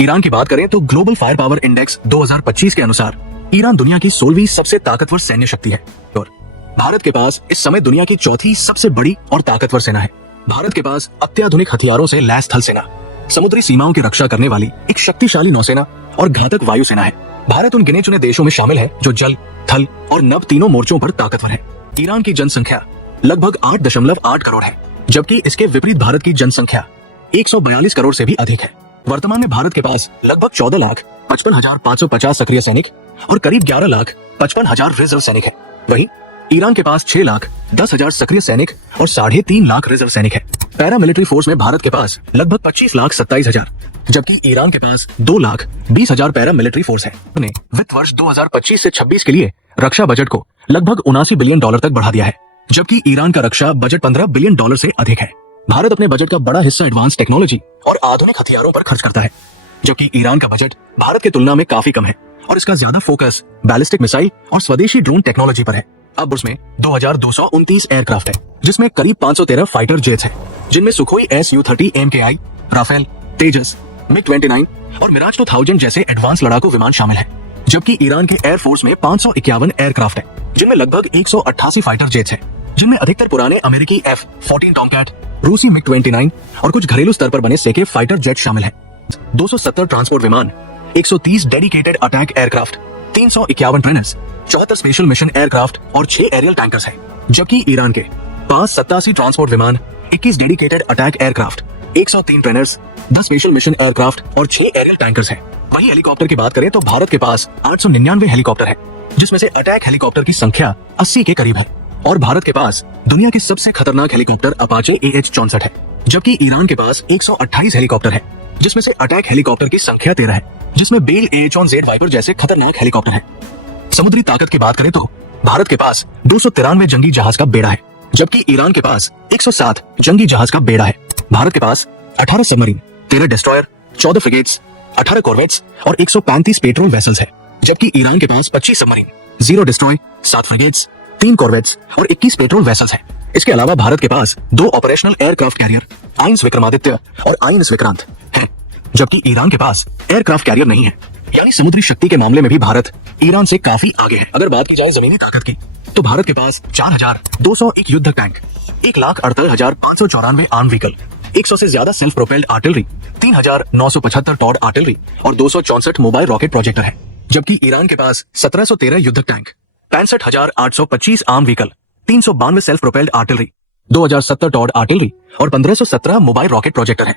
Iran की बात करें तो ग्लोबल फायर पावर इंडेक्स 2025 के अनुसार ईरान दुनिया की 16वीं सबसे ताकतवर सैन्य शक्ति है और भारत के पास इस समय दुनिया की चौथी सबसे बड़ी और ताकतवर सेना है। भारत के पास अत्याधुनिक हथियारों से लैस थल सेना, समुद्री सीमाओं की रक्षा करने वाली एक शक्तिशाली नौसेना और घातक वायुसेना है। भारत उन गिने चुने देशों में शामिल है जो जल, थल और नभ तीनों मोर्चों पर ताकतवर है। ईरान की जनसंख्या लगभग 8.8 करोड़ है, जबकि इसके विपरीत भारत की जनसंख्या 142 करोड़ से भी अधिक है। वर्तमान में भारत के पास लगभग 14,55,550 सक्रिय सैनिक और करीब 11,55,000 रिजर्व सैनिक है। वहीं ईरान के पास 6,10,000 सक्रिय सैनिक और 3.5 लाख रिजर्व सैनिक है। पैरा मिलिट्री फोर्स में भारत के पास लगभग 25,27,000, जबकि ईरान के पास 2,20,000 पैरा मिलिट्री फोर्स है। ने वित्त वर्ष 2025 से 26 के लिए रक्षा बजट को लगभग $79 बिलियन तक बढ़ा दिया है, जबकि ईरान का रक्षा बजट $15 बिलियन से अधिक है। भारत अपने बजट का बड़ा हिस्सा एडवांस टेक्नोलॉजी और आधुनिक हथियारों पर खर्च करता है, जबकि ईरान का बजट भारत की तुलना में काफी कम है और इसका ज्यादा फोकस बैलिस्टिक मिसाइल और स्वदेशी ड्रोन टेक्नोलॉजी पर है। अब उसमें 2,229 एयरक्राफ्ट है, जिसमें करीब 513 फाइटर जेट्स हैं, जिनमें सुखोई Su-30 MKI, राफेल, तेजस, MiG-29 और मिराज 2000 जैसे एडवांस लड़ाकू विमान शामिल हैं। जबकि ईरान के एयरफोर्स में 551 एयरक्राफ्ट है, जिनमें लगभग 188 फाइटर जेट्स हैं, जिनमें अधिकतर पुराने अमेरिकी F-14 टॉमकैट, रूसी MiG-29 और कुछ घरेलू स्तर पर बने सेके फाइटर जेट शामिल हैं। 270 ट्रांसपोर्ट विमान, 130 dedicated attack aircraft, 351 trainers, 74 special mission aircraft और 6 एरियल टैंकर्स हैं। जबकि ईरान के पास 87 ट्रांसपोर्ट विमान, 21 dedicated attack aircraft, 103 trainers, 10 special mission aircraft और 6 एरियल टैंकर्स हैं। वहीं हेलीकॉप्टर की बात करें तो भारत के पास 899 हेलीकॉप्टर है, जिसमें से अटैक हेलीकॉप्टर की संख्या 80 के करीब है और भारत के पास दुनिया की सबसे खतरनाक हेलीकॉप्टर अपाचे AH-64 है। जबकि ईरान के पास 128 हेलीकॉप्टर है, जिसमें से अटैक हेलीकॉप्टर की संख्या 13 है, जिसमें बेल AH-1Z वाइपर जैसे खतरनाक हेलीकॉप्टर है। समुद्री ताकत की बात करें तो भारत के पास 293 जंगी जहाज का बेड़ा है, जबकि ईरान के पास 107 जंगी जहाज का बेड़ा है। भारत के पास 18 सबमरीन, 13 डिस्ट्रॉयर, 14 फ्रिगेट्स, 18 कॉर्वेट्स और 135 पेट्रोल वेसल्स है, जबकि ईरान के पास 25 सबमरीन, 0 डिस्ट्रॉय, 7 फ्रिगेट्स, 3 कॉर्वेट्स और 21 पेट्रोल वेसल्स है। इसके अलावा भारत के पास 2 operational aircraft carrier ions Vikramaditya और आइन्स विक्रांत है, जबकि ईरान के पास एयरक्राफ्ट कैरियर नहीं है। यानी समुद्री शक्ति के मामले में भी भारत ईरान से काफी आगे है। अगर बात की जाए जमीनी ताकत की तो भारत के पास 4,201 युद्धक टैंक, 1,48,594 आर्म व्हीकल, 100 से ज्यादा self propelled artillery, 3,975 towed artillery और 264 मोबाइल रॉकेट प्रोजेक्टर है। जबकि ईरान के पास 1,713 युद्धक tank, 65,825 arm vehicle, 392 self propelled artillery, 2,070 towed artillery और 1,517 मोबाइल रॉकेट प्रोजेक्टर है।